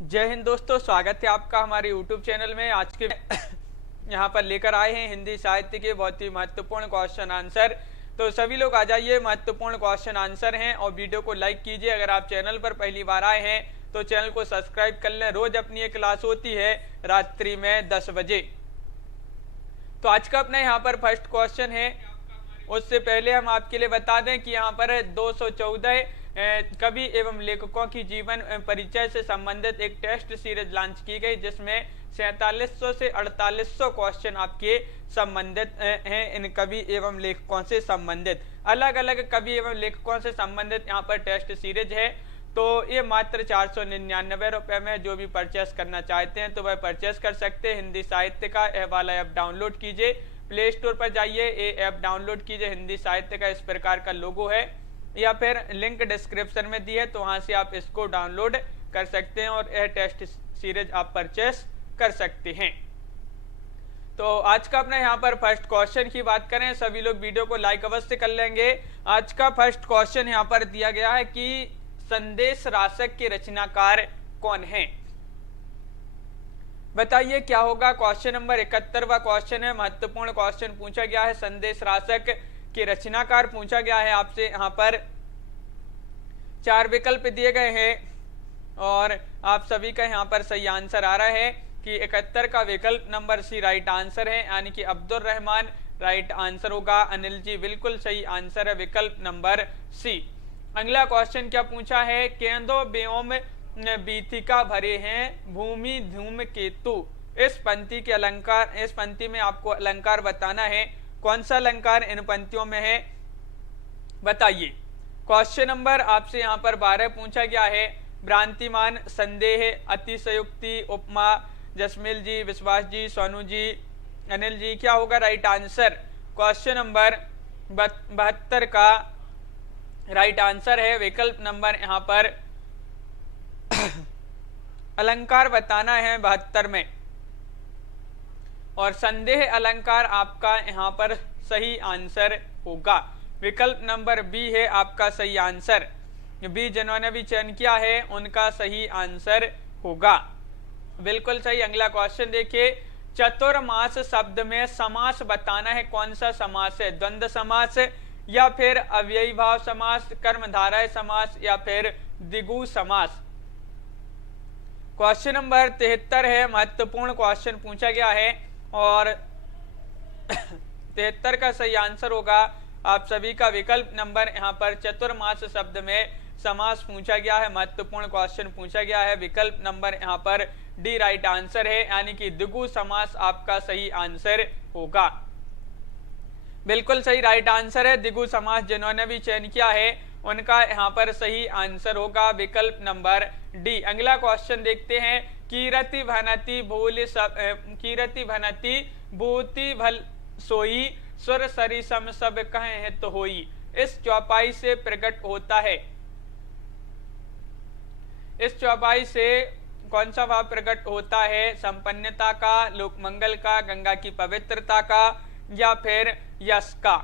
जय हिंद दोस्तों, स्वागत है आपका हमारे YouTube चैनल में। आज के यहाँ पर लेकर आए हैं हिंदी साहित्य के बहुत ही महत्वपूर्ण क्वेश्चन आंसर। तो सभी लोग आ जाइए, महत्वपूर्ण क्वेश्चन आंसर हैं और वीडियो को लाइक कीजिए। अगर आप चैनल पर पहली बार आए हैं तो चैनल को सब्सक्राइब कर लें। रोज अपनी एक क्लास होती है रात्रि में 10 बजे। तो आज का अपना यहाँ पर फर्स्ट क्वेश्चन है। उससे पहले हम आपके लिए बता दें कि यहाँ पर 214 कवि एवं लेखकों की जीवन परिचय से संबंधित एक टेस्ट सीरीज लॉन्च की गई, जिसमें 4700 से 4800 क्वेश्चन आपके संबंधित हैं इन कवि एवं लेखकों से संबंधित। अलग अलग कवि एवं लेखकों से संबंधित यहाँ पर टेस्ट सीरीज है। तो ये मात्र 499 रुपए में, जो भी परचेस करना चाहते हैं तो वह परचेस कर सकते हैं। हिंदी साहित्य का यह वाला ऐप डाउनलोड कीजिए, प्ले स्टोर पर जाइए, ये ऐप डाउनलोड कीजिए। हिंदी साहित्य का इस प्रकार का लोगो है, या फिर लिंक डिस्क्रिप्शन में दी है, तो वहां से आप इसको डाउनलोड कर सकते हैं और यह टेस्ट सीरीज आप परचेस कर सकते हैं। तो आज का अपने यहाँ पर फर्स्ट क्वेश्चन की बात करें, सभी लोग वीडियो को लाइक अवश्य कर लेंगे। आज का फर्स्ट क्वेश्चन यहाँ पर दिया गया है कि संदेश रासक के रचनाकार कौन हैं? बताइए क्या होगा। क्वेश्चन नंबर 71वां क्वेश्चन है, महत्वपूर्ण क्वेश्चन पूछा गया है। संदेश रासक के रचनाकार पूछा गया है आपसे। यहाँ पर 4 विकल्प दिए गए हैं और आप सभी का यहाँ पर सही आंसर आ रहा है कि 71 का विकल्प नंबर सी राइट आंसर है, यानी कि अब्दुल रहमान राइट आंसर होगा। अनिल जी बिल्कुल सही आंसर है, विकल्प नंबर सी। अगला क्वेश्चन क्या पूछा है? केंदो व्योम बीथिका भरे हैं भूमि धूम केतु। इस पंक्ति के अलंकार, इस पंक्ति में आपको अलंकार बताना है। कौन सा अलंकार इन पंक्तियों में है, बताइए। क्वेश्चन नंबर आपसे यहाँ पर 12 पूछा गया है। भ्रांतिमान, संदेह, अतिशयोक्ति, उपमा। जसमील जी, विश्वास जी, सोनू जी, अनिल जी, क्या होगा राइट आंसर? क्वेश्चन नंबर 72 का राइट आंसर है विकल्प नंबर यहाँ पर अलंकार बताना है 72 में, और संदेह अलंकार आपका यहाँ पर सही आंसर होगा। विकल्प नंबर बी है आपका सही आंसर। बी जिन्होंने भी चयन किया है उनका सही आंसर होगा, बिल्कुल सही। अगला क्वेश्चन देखिए, चतुर्मास शब्द में समास बताना है। कौन सा समास है? द्वंद्व समास, या फिर अव्ययी भाव समास, कर्मधारय समास, या फिर द्विगु समास। क्वेश्चन नंबर 73 है, महत्वपूर्ण क्वेश्चन पूछा गया है और 73 का सही आंसर होगा आप सभी का विकल्प नंबर यहाँ पर चतुर्मास शब्द में समास पूछा गया है। महत्वपूर्ण क्वेश्चन पूछा गया है, विकल्प नंबर यहाँ पर डी राइट आंसर है, यानी कि द्विगु समास आपका सही आंसर होगा। बिल्कुल सही राइट आंसर है, द्विगु समास जिन्होंने भी चयन किया है उनका यहाँ पर सही आंसर होगा, विकल्प नंबर डी। अगला क्वेश्चन देखते हैं, कीरति भनति भूल सब, कीरति भनति भूति भल सोई, सुर सरी सम सब कहे हित होई। इस चौपाई से प्रकट होता है, इस चौपाई से कौन सा भाव प्रकट होता है? संपन्नता का, लोक मंगल का, गंगा की पवित्रता का, या फिर यश का।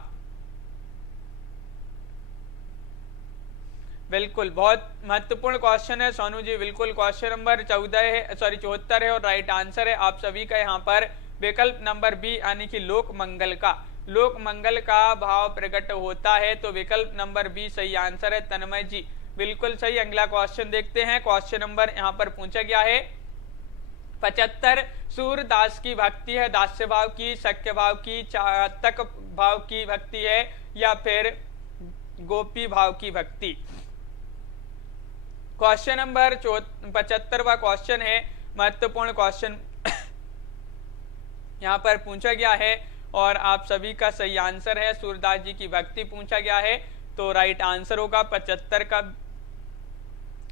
बिल्कुल बहुत महत्वपूर्ण क्वेश्चन है सोनू जी, बिल्कुल क्वेश्चन नंबर 74 है और राइट आंसर है आप सभी का यहाँ पर विकल्प नंबर बी, यानी कि लोक मंगल का, लोक मंगल का भाव प्रकट होता है, तो विकल्प नंबर बी सही आंसर है। तन्मय जी बिल्कुल सही। अगला क्वेश्चन देखते हैं। क्वेश्चन नंबर यहाँ पर पूछा गया है 75 सूरदास की भक्ति है दास्य भाव की, सख्य भाव की, चातक भाव की भक्ति है, या फिर गोपी भाव की भक्ति। क्वेश्चन नंबर 75वां क्वेश्चन है, महत्वपूर्ण क्वेश्चन यहाँ पर पूछा गया है और आप सभी का सही आंसर है। सूरदास जी की भक्ति पूछा गया है, तो राइट आंसर होगा 75 का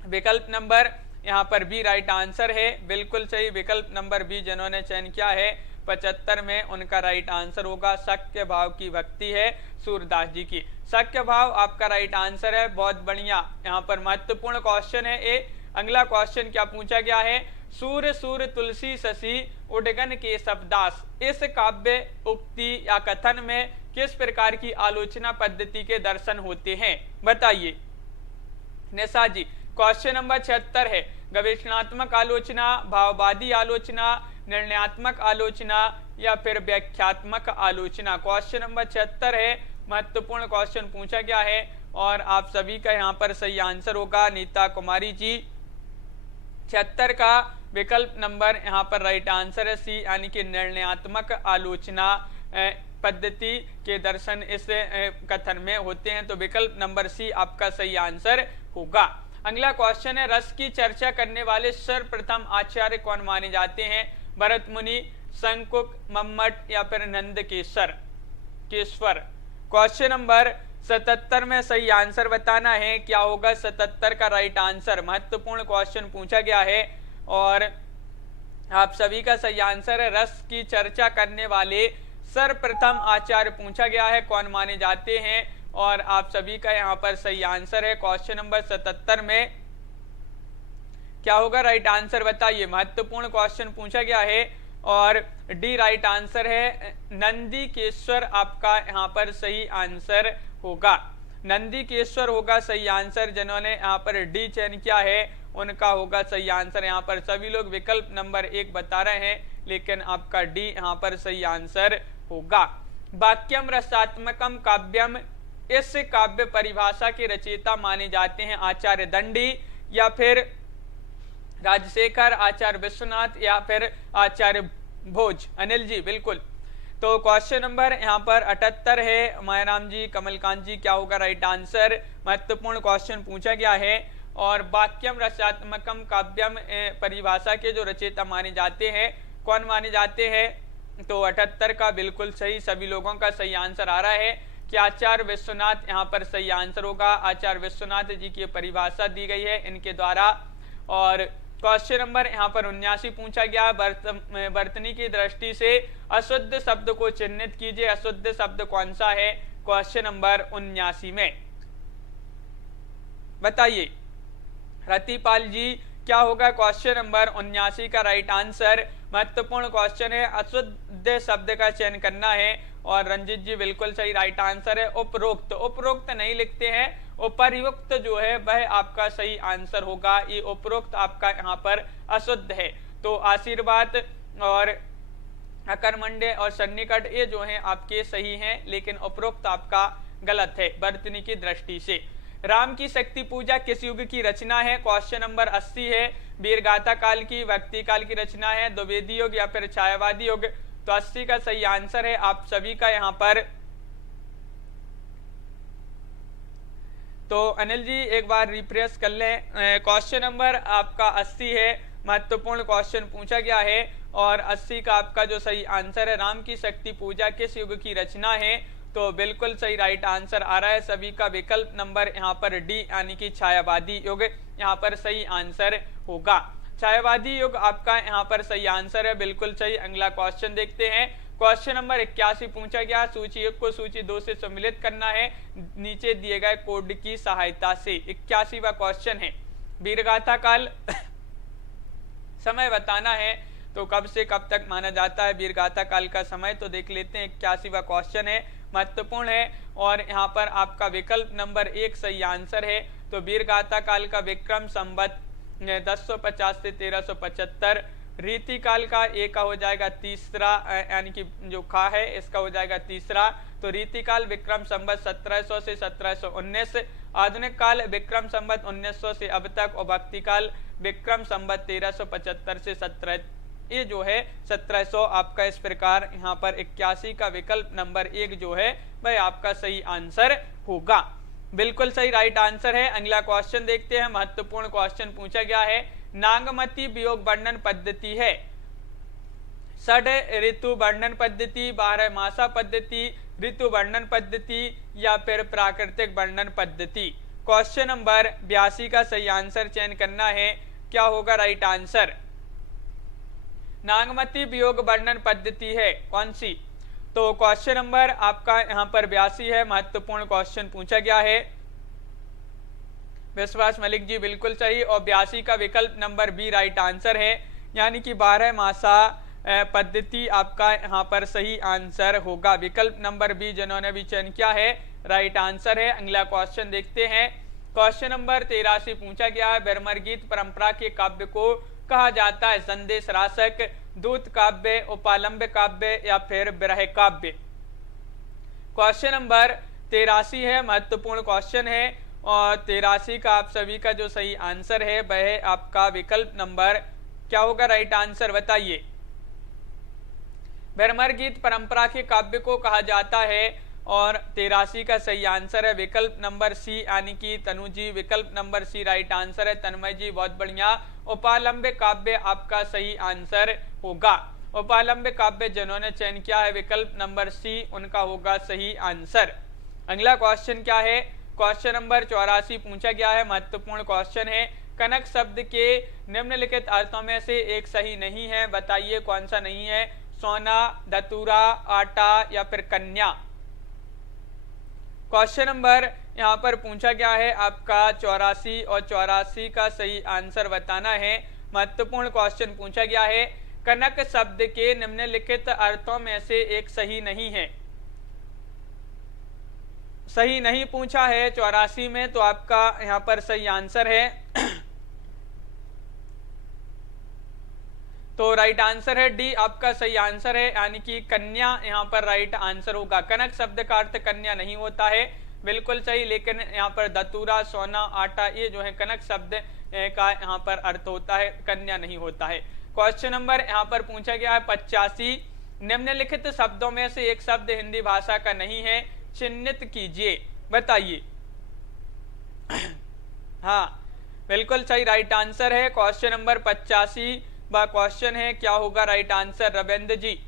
विकल्प नंबर यहाँ पर बी राइट आंसर है, बिल्कुल सही। विकल्प नंबर बी जिन्होंने चयन किया है 75 में उनका राइट आंसर होगा सख्य भाव की भक्ति है सूरदास जी की। सख्य भाव आपका राइट आंसर है, बहुत बढ़िया। यहाँ पर महत्वपूर्ण क्वेश्चन है ए। अगला क्वेश्चन क्या पूछा गया है? सूर सूर तुलसी शशि उडगन के शब्दास। इस काव्य उक्ति या कथन में किस प्रकार की आलोचना पद्धति के दर्शन होते हैं? बताइए निशा जी। क्वेश्चन नंबर 76 है, गवेषणात्मक आलोचना, भाववादी आलोचना, निर्णयात्मक आलोचना या फिर व्याख्यात्मक आलोचना। क्वेश्चन नंबर 76 है, महत्वपूर्ण क्वेश्चन पूछा गया है और आप सभी का यहाँ पर सही आंसर होगा नीता कुमारी जी। 76 का विकल्प नंबर यहाँ पर राइट आंसर है सी, यानी कि निर्णयात्मक आलोचना पद्धति के दर्शन इस कथन में होते हैं। तो विकल्प नंबर सी आपका सही आंसर होगा। अगला क्वेश्चन है, रस की चर्चा करने वाले सर्वप्रथम आचार्य कौन माने जाते हैं? भरत मुनि, शंकुक, मम्मट या फिर नंदकेश्वर केश्वर। क्वेश्चन नंबर 77 में सही आंसर बताना है। क्या होगा 77 का राइट आंसर? महत्वपूर्ण क्वेश्चन पूछा गया है और आप सभी का सही आंसर है रस की चर्चा करने वाले सर्वप्रथम आचार्य पूछा गया है कौन माने जाते हैं और आप सभी का यहाँ पर सही आंसर है। क्वेश्चन नंबर 77 में क्या होगा राइट आंसर बताइए। महत्वपूर्ण क्वेश्चन पूछा गया है और डी राइट आंसर है, नंदीकेश्वर आपका यहाँ पर सही आंसर होगा। नंदीकेश्वर होगा सही आंसर। जिन्होंने यहाँ पर डी चयन किया है उनका होगा सही आंसर। यहाँ पर सभी लोग विकल्प नंबर 1 बता रहे हैं, लेकिन आपका डी यहाँ पर सही आंसर होगा। वाक्यम रसात्मकम काव्यम, इस काव्य परिभाषा के रचयिता माने जाते हैं आचार्य दंडी या फिर राजशेखर, आचार्य विश्वनाथ या फिर आचार्य भोज। अनिल जी बिल्कुल। तो क्वेश्चन नंबर यहाँ पर 78 है। मायाराम जी, कमलकांत जी, क्या होगा राइट आंसर? महत्वपूर्ण क्वेश्चन पूछा गया है और वाक्यम रसात्मकम काव्यम परिभाषा के जो रचयिता माने जाते हैं कौन माने जाते हैं? तो 78 का बिल्कुल सही, सभी लोगों का सही आंसर आ रहा है कि आचार्य विश्वनाथ यहाँ पर सही आंसर होगा। आचार्य विश्वनाथ जी की परिभाषा दी गई है इनके द्वारा। और क्वेश्चन नंबर यहाँ पर 79 पूछा गया, वर्तनी की दृष्टि से अशुद्ध शब्द को चिन्हित कीजिए। अशुद्ध शब्द कौन सा है क्वेश्चन नंबर 79 में? बताइए रतिपाल जी, क्या होगा क्वेश्चन नंबर 79 का राइट आंसर? महत्वपूर्ण क्वेश्चन है, अशुद्ध शब्द का चयन करना है और रंजित जी बिल्कुल सही राइट आंसर है। उपरोक्त, उपरोक्त नहीं लिखते हैं, उपर्युक्त जो है वह आपका सही आंसर होगा। ये उपरोक्त आपका यहाँ पर अशुद्ध है। तो आशीर्वाद और अकर्मण्य और सन्निकट ये जो है आपके सही हैं, लेकिन उपरोक्त आपका गलत है वर्तनी की दृष्टि से। राम की शक्ति पूजा किस युग की रचना है? क्वेश्चन नंबर 80 है। वीरगाथा काल की, भक्ति काल की रचना है, द्विवेदी युग या फिर छायावादी युग। तो 80 का सही आंसर है आप सभी का यहाँ पर। तो अनिल जी एक बार रिफ्रेश कर लें। क्वेश्चन नंबर आपका 80 है, महत्वपूर्ण क्वेश्चन पूछा गया है और 80 का आपका जो सही आंसर है, राम की शक्ति पूजा किस युग की रचना है? तो बिल्कुल सही राइट आंसर आ रहा है सभी का। विकल्प नंबर यहाँ पर डी यानी कि छायावादी युग यहाँ पर सही आंसर होगा। छायावादी युग आपका यहाँ पर सही आंसर है, बिल्कुल सही। अगला क्वेश्चन देखते हैं। क्वेश्चन नंबर 81 पूछा गया, सूची 1 को सूची 2 से सम्मिलित करना है नीचे दिए गए कोड की सहायता से। 81वां क्वेश्चन है। वीरगाथा काल समय बताना है, तो कब से कब तक माना जाता है वीरगाथा काल का समय? तो देख लेते हैं। 81वां क्वेश्चन है, महत्वपूर्ण है और यहाँ पर आपका विकल्प नंबर 1 सही आंसर है। तो वीरगाथा काल का विक्रम संवत 1050 से 1375, रीति काल का ए का हो जाएगा तीसरा, यानी कि जो खा है इसका हो जाएगा तीसरा। तो रीति काल विक्रम संवत 1700 से 1719, आधुनिक काल विक्रम संवत 1900 से अब तक और भक्ति काल विक्रम संवत 1375 से 17, ये जो है 1700 आपका। इस प्रकार यहाँ पर 81 का विकल्प नंबर 1 जो है वह आपका सही आंसर होगा। बिल्कुल सही राइट आंसर है। अगला क्वेश्चन देखते हैं। महत्वपूर्ण क्वेश्चन पूछा गया है, नागमती वियोग वर्णन पद्धति है षड ऋतु वर्णन पद्धति, 12 मासा पद्धति, ऋतु वर्णन पद्धति या फिर प्राकृतिक वर्णन पद्धति। क्वेश्चन नंबर 82 का सही आंसर चयन करना है। क्या होगा राइट आंसर? नागमती वियोग वर्णन पद्धति है कौन सी? तो क्वेश्चन नंबर आपका यहाँ पर 82 है, महत्वपूर्ण क्वेश्चन पूछा गया है। विश्वास मलिक जी बिल्कुल सही और 82 का विकल्प नंबर बी राइट आंसर है, यानी कि 12 मासा पद्धति आपका यहाँ पर सही आंसर होगा। विकल्प नंबर बी जिन्होंने भी चयन किया है राइट आंसर है। अगला क्वेश्चन देखते हैं। क्वेश्चन नंबर 83 पूछा गया है, भ्रमर गीत परंपरा के काव्य को कहा जाता है संदेश राशक, दूत काव्य, उपालंब काव्य या फिर विरह काव्य। क्वेश्चन नंबर 83 है, महत्वपूर्ण क्वेश्चन है और 83 का आप सभी का जो सही आंसर है वह है आपका विकल्प नंबर क्या होगा, राइट आंसर बताइए। भ्रमर गीत परंपरा के काव्य को कहा जाता है और 83 का सही आंसर है विकल्प नंबर सी यानी कि तनु जी, विकल्प नंबर सी राइट आंसर है। तन्मय जी बहुत बढ़िया। उपालंब काव्य आपका सही आंसर होगा। उपालंब काव्य जिन्होंने चयन किया है विकल्प नंबर सी, उनका होगा सही आंसर। अगला क्वेश्चन क्या है, क्वेश्चन नंबर 84 पूछा गया है, महत्वपूर्ण क्वेश्चन है। कनक शब्द के निम्नलिखित अर्थों में से एक सही नहीं है, बताइए कौन सा नहीं है। सोना, धतूरा, आटा या फिर कन्या। क्वेश्चन नंबर यहाँ पर पूछा गया है आपका 84 और 84 का सही आंसर बताना है। महत्वपूर्ण क्वेश्चन पूछा गया है, कनक शब्द के निम्नलिखित अर्थों में से एक सही नहीं है। सही नहीं पूछा है 84 में, तो आपका यहाँ पर सही आंसर है तो राइट आंसर है डी, आपका सही आंसर है, यानी कि कन्या यहाँ पर राइट आंसर होगा। कनक शब्द का अर्थ कन्या नहीं होता है, बिल्कुल सही, लेकिन यहाँ पर धतूरा, सोना, आटा ये जो है कनक शब्द का यहाँ पर अर्थ होता है, कन्या नहीं होता है। क्वेश्चन नंबर यहाँ पर पूछा गया है 85, निम्नलिखित शब्दों में से एक शब्द हिंदी भाषा का नहीं है, चिन्हित कीजिए, बताइए। हाँ बिल्कुल सही राइट आंसर है। क्वेश्चन नंबर 85 बा क्वेश्चन है, क्या होगा राइट आंसर रविंद्र जी।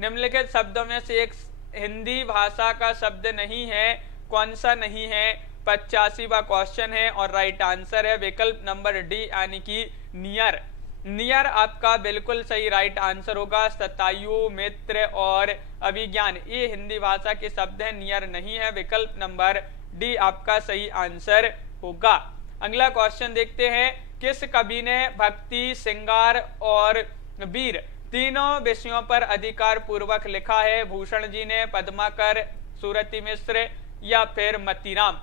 निम्नलिखित शब्दों में से एक हिंदी भाषा का शब्द नहीं है, कौन सा नहीं है, 85वां क्वेश्चन है और राइट आंसर है विकल्प नंबर डी यानी कि नियर। नियर आपका बिल्कुल सही राइट आंसर होगा। शतायु, मित्र और अभिज्ञान ये हिंदी भाषा के शब्द हैं, नियर नहीं है, विकल्प नंबर डी आपका सही आंसर होगा। अगला क्वेश्चन देखते हैं, किस कवि ने भक्ति, श्रृंगार और वीर तीनों विषयों पर अधिकार पूर्वक लिखा है। भूषण जी ने, पद्माकर, सूरती मिश्र या फिर मतीराम।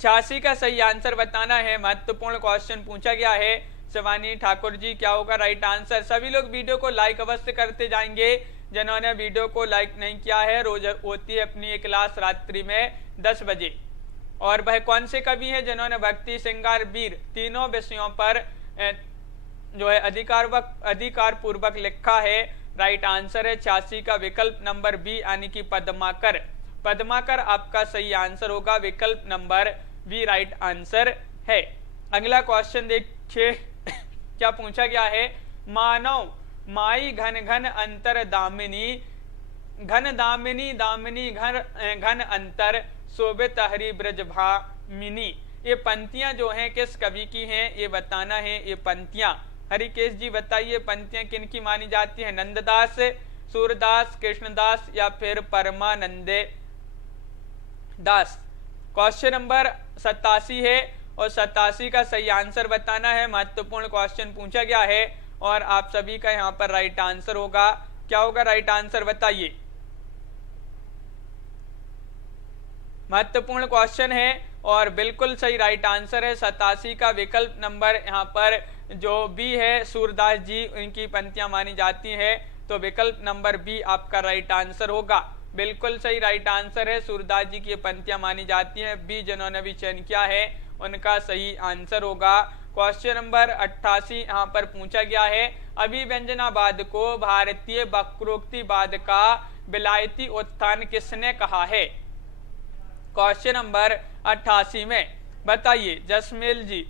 86 का सही आंसर बताना है। महत्वपूर्ण क्वेश्चन पूछा गया है। शिवानी ठाकुर जी क्या होगा राइट आंसर। सभी लोग वीडियो को लाइक अवश्य करते जाएंगे। जिन्होंने वीडियो को लाइक नहीं किया है, रोज होती है अपनी एक क्लास रात्रि में 10 बजे, और वह कौन से कवि हैं जिन्होंने भक्ति, श्रृंगार, वीर तीनों विषयों पर जो है अधिकार पूर्वक लिखा है। राइट आंसर है 86 का विकल्प नंबर बी यानी कि पद्माकर। पद्माकर आपका सही आंसर होगा, विकल्प नंबर बी राइट आंसर है। अगला क्वेश्चन देखिए क्या पूछा गया है। मानव माई घन घन अंतर दामिनी, घन दामिनी दामिनी घन अंतर शोभित हरि ब्रज भामिनी। ये पंक्तियां जो हैं किस कवि की हैं ये बताना है। ये पंक्तियां हरिकेश जी बताइए, पंक्तियां किनकी मानी जाती है। नंददास, सूरदास, कृष्णदास या फिर परमानंदे दास। क्वेश्चन नंबर 87 है और 87 का सही आंसर बताना है। महत्वपूर्ण क्वेश्चन पूछा गया है और आप सभी का यहाँ पर राइट आंसर होगा। क्या होगा राइट आंसर बताइए। महत्वपूर्ण क्वेश्चन है और बिल्कुल सही राइट आंसर है 87 का विकल्प नंबर यहाँ पर जो बी है, सूरदास जी इनकी पंक्तियां मानी जाती है, तो विकल्प नंबर बी आपका राइट आंसर होगा। बिल्कुल सही राइट आंसर है, सूरदास जी की पंक्तियां मानी जाती हैं। बी जिन्होंने भी चयन किया है उनका सही आंसर होगा। क्वेश्चन नंबर 88 यहाँ पर पूछा गया है। अभिव्यंजनावाद को भारतीय वक्रोक्तिवाद का विलायती उत्थान किसने कहा है। क्वेश्चन नंबर 88 में बताइए जसमेल जी,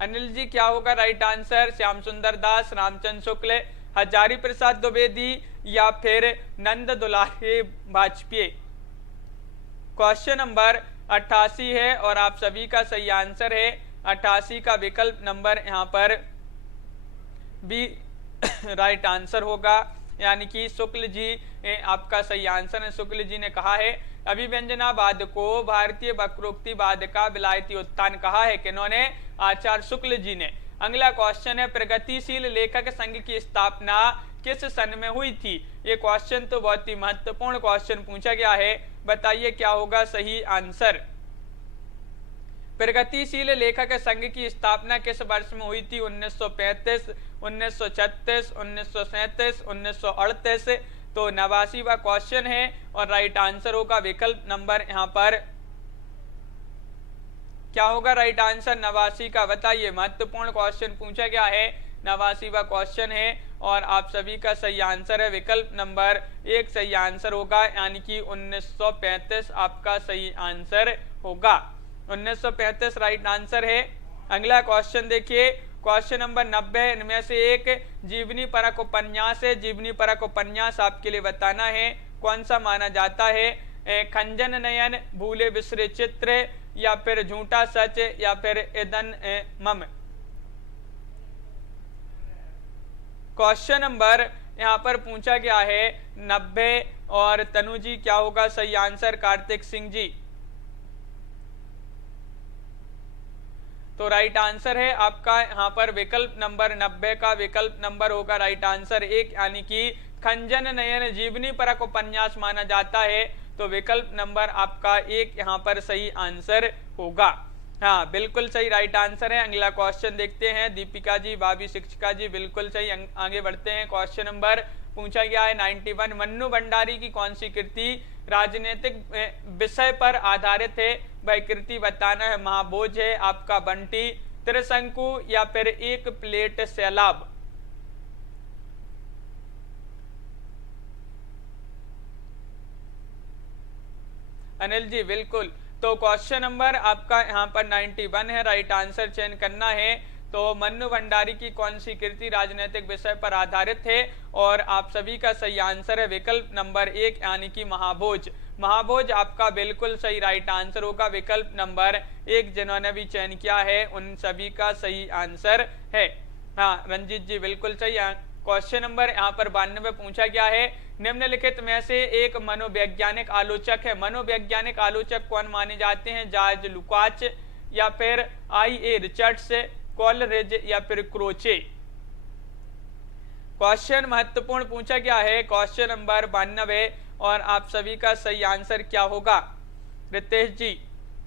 अनिल जी क्या होगा राइट आंसर। श्याम सुंदर दास, रामचंद्र शुक्ल, हजारी प्रसाद द्विवेदी या फिर नंद दुलारे वाजपेयी। क्वेश्चन नंबर 88 है और आप सभी का सही आंसर है 88 का विकल्प नंबर यहाँ पर बी राइट आंसर होगा, यानी कि शुक्ल जी आपका सही आंसर है। शुक्ल जी ने कहा है अभिव्यंजनावाद को भारतीय वक्रोक्तिवाद का विलायती उत्थान कहा है। किन्होंने, आचार्य शुक्ल जी ने। अगला क्वेश्चन है प्रगतिशील लेखक संघ की स्थापना किस सन में हुई थी। ये क्वेश्चन तो बहुत ही महत्वपूर्ण क्वेश्चन पूछा गया है, बताइए क्या होगा सही आंसर। प्रगतिशील लेखक संघ की स्थापना किस वर्ष में हुई थी? 1935, 1936, 1937, 1938। तो 89वां क्वेश्चन है और राइट आंसर होगा विकल्प नंबर यहाँ पर क्या होगा राइट आंसर 89 का। बताइए, महत्वपूर्ण क्वेश्चन पूछा गया है, 89वां क्वेश्चन है और आप सभी का सही आंसर है विकल्प नंबर 1 सही आंसर होगा, यानी कि 1935 आपका सही आंसर होगा। 1935 राइट आंसर है। अगला क्वेश्चन देखिए, क्वेश्चन नंबर 90, इनमें से एक जीवनी परक उपन्यास है। जीवनी परक उपन्यास आपके लिए बताना है कौन सा माना जाता है? खंजन नयन, भूले बिसरे चित्र, या फिर झूठा सच, या फिर इदन मम। क्वेश्चन नंबर यहाँ पर पूछा गया है 90 और तनु जी क्या होगा सही आंसर? कार्तिक सिंह जी। तो राइट आंसर है आपका यहाँ पर विकल्प नंबर 90 का विकल्प नंबर होगा राइट आंसर 1, यानी कि खंजन नयन जीवनी परक उपन्यास माना जाता है। तो विकल्प नंबर आपका 1 यहाँ पर सही आंसर होगा। हाँ, बिल्कुल सही राइट आंसर है। अगला क्वेश्चन देखते हैं। दीपिका जी, भाभी शिक्षिका जी, बिल्कुल सही। आगे बढ़ते हैं। क्वेश्चन नंबर पूछा गया है 91, मन्नू भंडारी की कौन सी कृति राजनीतिक विषय पर आधारित है? वह कृति बताना है। महाभोज है आपका, बंटी, त्रिशंकु, या फिर एक प्लेट सैलाब। अनिल जी बिल्कुल। तो क्वेश्चन नंबर आपका यहाँ पर 91 है, राइट आंसर चयन करना है। तो मन्नू भंडारी की कौन सी कृति राजनीतिक विषय पर आधारित है? और आप सभी का सही आंसर है विकल्प नंबर 1, यानी कि महाभोज। महाभोज आपका बिल्कुल सही राइट आंसर होगा, विकल्प नंबर 1 जिन्होंने भी चयन किया है उन सभी का सही आंसर है। हाँ, रंजीत जी बिल्कुल सही। क्वेश्चन नंबर यहाँ पर 92 पूछा गया है, निम्नलिखित में से एक मनोवैज्ञानिक आलोचक है। मनोवैज्ञानिक आलोचक कौन माने जाते हैं? जॉर्ज लुकाच, या फिर I.A. रिचर्ड्स, कॉलरिज, या फिर क्रोचे। क्वेश्चन महत्वपूर्ण पूछा गया है, क्वेश्चन नंबर 92 और आप सभी का सही आंसर क्या होगा? रितेश जी,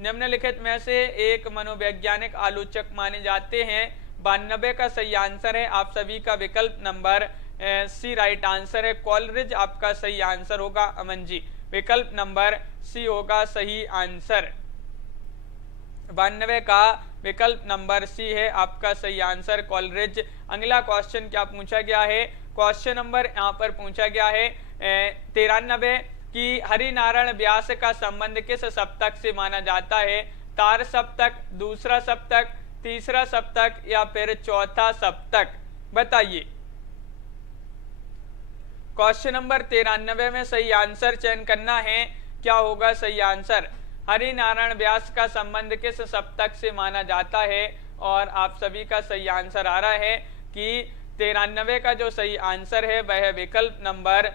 निम्नलिखित में से एक मनोवैज्ञानिक आलोचक माने जाते हैं। 92 का सही आंसर है आप सभी का विकल्प नंबर सी राइट आंसर है। कॉलरिज आपका सही आंसर होगा। अमन जी, विकल्प नंबर सी होगा सही आंसर। 92 का विकल्प नंबर सी है आपका सही आंसर, कॉलरिज। अगला क्वेश्चन क्या पूछा गया है? क्वेश्चन नंबर यहाँ पर पूछा गया है 93 कि हरिनारायण व्यास का संबंध किस सप्तक से माना जाता है? तार सप्तक, दूसरा सप्तक, तीसरा सप्तक, या फिर चौथा सप्तक? बताइए। क्वेश्चन नंबर 93 में सही आंसर चयन करना है। क्या होगा सही आंसर? हरिनारायण व्यास का संबंध किस सप्तक से माना जाता है? और आप सभी का सही आंसर आ रहा है कि 93 का जो सही आंसर है वह विकल्प नंबर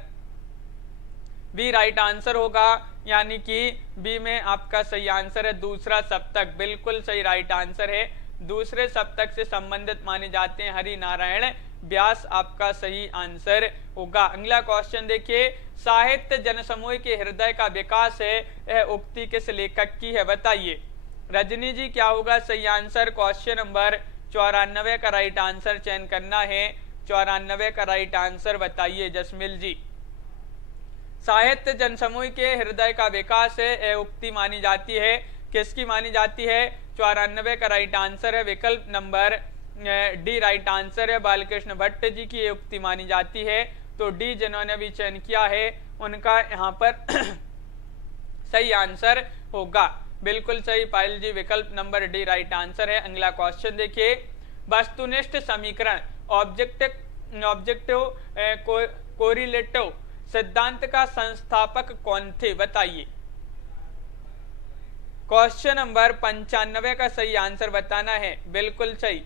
बी राइट आंसर होगा, यानी कि बी में आपका सही आंसर है दूसरा सप्तक। बिल्कुल सही राइट आंसर है, दूसरे सप्तक से संबंधित माने जाते हैं हरिनारायण व्यास, आपका सही आंसर होगा। अगला क्वेश्चन देखिए, साहित्य जनसमूह के हृदय का विकास है, यह उक्ति किस लेखक की है? बताइए। रजनी जी क्या होगा सही आंसर? क्वेश्चन नंबर 94 का राइट आंसर चयन करना है। 94 का राइट आंसर बताइए जसमिल जी। साहित्य जनसमूह के हृदय का विकास है, यह उक्ति मानी जाती है, किसकी मानी जाती है? 94 का राइट आंसर है विकल्प नंबर डी राइट आंसर है, बालकृष्ण भट्ट जी की उक्ति मानी जाती है। तो डी जिन्होंने भी चयन किया है उनका यहाँ पर सही आंसर होगा। बिल्कुल सही पायल जी, विकल्प नंबर डी राइट आंसर है। अगला क्वेश्चन देखिए, वस्तुनिष्ठ समीकरण ऑब्जेक्टिव कोरिलेटिव सिद्धांत का संस्थापक कौन थे? बताइए। क्वेश्चन नंबर 95 का सही आंसर बताना है। बिल्कुल सही,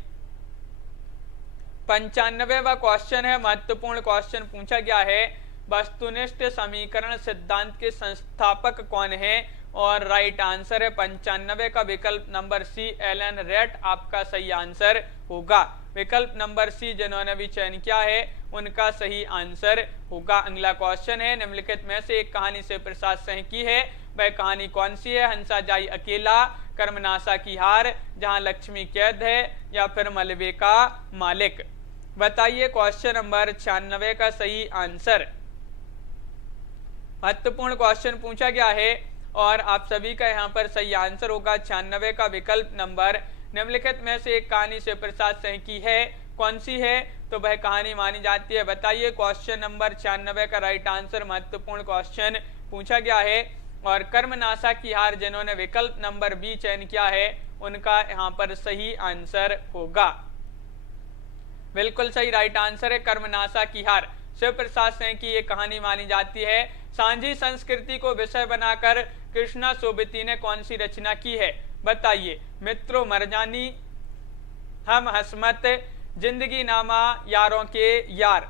95वां क्वेश्चन है, महत्वपूर्ण क्वेश्चन पूछा गया है, वस्तुनिष्ठ समीकरण सिद्धांत के संस्थापक कौन है? और राइट आंसर है 95 का विकल्प नंबर सी, एलन रेट आपका सही आंसर होगा। विकल्प नंबर सी जिन्होंने भी चयन किया है उनका सही आंसर होगा। अगला क्वेश्चन है, निम्नलिखित में से एक कहानी से प्रसाद सिंह की है, वह कहानी कौन सी है? हंसा जाई अकेला, कर्मनाशा की हार, जहां लक्ष्मी कैद है, या फिर मलबे का मालिक। बताइए क्वेश्चन नंबर 96 का सही आंसर। महत्वपूर्ण क्वेश्चन पूछा गया है और आप सभी का यहाँ पर सही आंसर होगा 96 का विकल्प नंबर। निम्नलिखित में से एक कहानी शिव प्रसाद सिंह की है, कौन सी है? तो वह कहानी मानी जाती है। बताइए क्वेश्चन नंबर 96 का राइट आंसर। महत्वपूर्ण क्वेश्चन पूछा गया है और कर्मनाशा की हार जिन्होंने विकल्प नंबर बी चयन किया है उनका यहाँ पर सही आंसर होगा। बिल्कुल सही राइट आंसर है कर्मनाशा की हार। शिव प्रसाद सिंह की ये कहानी मानी जाती है। सांझी संस्कृति को विषय बनाकर कृष्णा सोबती ने कौन सी रचना की है? बताइए। मित्रों मरजानी, हम हसमत, जिंदगी नामा, यारों के यार।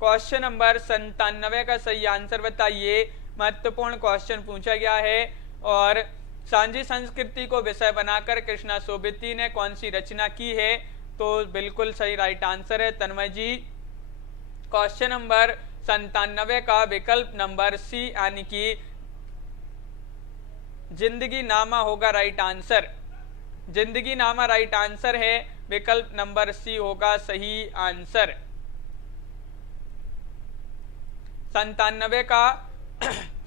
क्वेश्चन नंबर 97 का सही आंसर बताइए। महत्वपूर्ण क्वेश्चन पूछा गया है और सांझी संस्कृति को विषय बनाकर कृष्णा सोबती ने कौन सी रचना की है? तो बिल्कुल सही राइट आंसर है तन्मय जी। क्वेश्चन नंबर 97 का विकल्प नंबर सी यानी कि जिंदगी नामा होगा राइट आंसर। जिंदगी नामा राइट आंसर है, विकल्प नंबर सी होगा सही आंसर। 97 का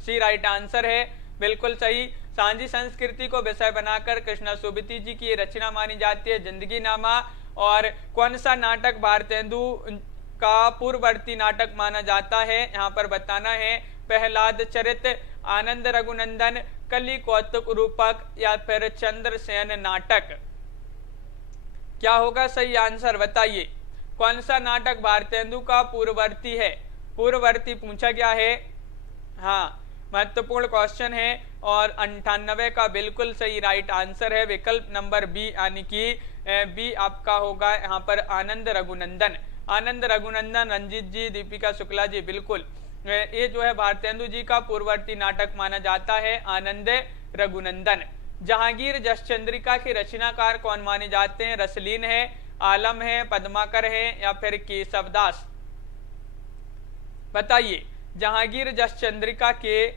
सी राइट आंसर है, बिल्कुल सही। सांझी संस्कृति को विषय बनाकर कृष्णा सोबती जी की रचना मानी जाती है जिंदगी नामा। और कौन सा नाटक भारतेंदु का पूर्ववर्ती नाटक माना जाता है? यहाँ पर बताना है। प्रहलाद चरित, आनंद रघुनंदन, कली कौतुक रूपक, या फिर चंद्रसेन नाटक। क्या होगा सही आंसर बताइए। कौन सा नाटक भारतेंदु का पूर्ववर्ती है? पूर्ववर्ती पूछा गया है। हाँ, महत्वपूर्ण क्वेश्चन है और 98 का बिल्कुल सही राइट आंसर है, विकल्प नंबर बी यानी कि बी आपका होगा यहाँ पर आनंद रघुनंदन। आनंद रघुनंदन, रंजीत जी, दीपिका शुक्ला जी, बिल्कुल ये जो है भारतेंदु जी का पूर्ववर्ती नाटक माना जाता है आनंद रघुनंदन। जहांगीर जसचंद्रिका के रचनाकार कौन माने जाते हैं? रसलीन है, आलम है, पद्माकर है, या फिर केशवदास। बताइए जहांगीर जसचंद्रिका के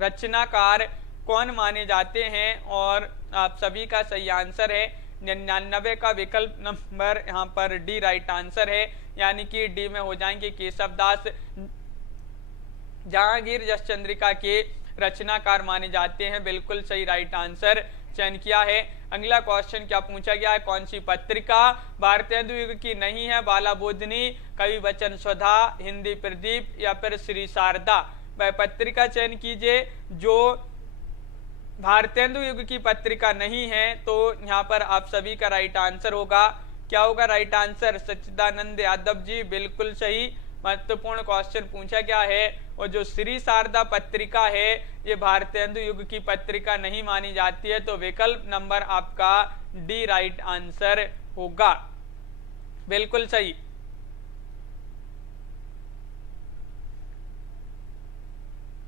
रचनाकार कौन माने जाते हैं? और आप सभी का सही आंसर है 99 का विकल्प नंबर यहाँ पर डी राइट आंसर है, यानी कि डी में हो जाएंगे केशवदास। जहांगीर जसचंद्रिका के रचनाकार माने जाते हैं, बिल्कुल सही राइट आंसर चयन किया है। अगला क्वेश्चन क्या पूछा गया है? कौन सी पत्रिका भारतेंदु युग की नहीं है? बाला बोधनी, कवि वचन सुधा, हिंदी प्रदीप, या फिर श्री शारदा। वह पत्रिका चयन कीजिए जो भारतेंदु युग की पत्रिका नहीं है। तो यहाँ पर आप सभी का राइट आंसर होगा, क्या होगा राइट आंसर? सच्चिदानंद यादव जी, बिल्कुल सही। महत्वपूर्ण क्वेश्चन पूछा गया है और जो श्री शारदा पत्रिका है ये भारतेंदु युग की पत्रिका नहीं मानी जाती है, तो विकल्प नंबर आपका डी राइट आंसर होगा, बिल्कुल सही।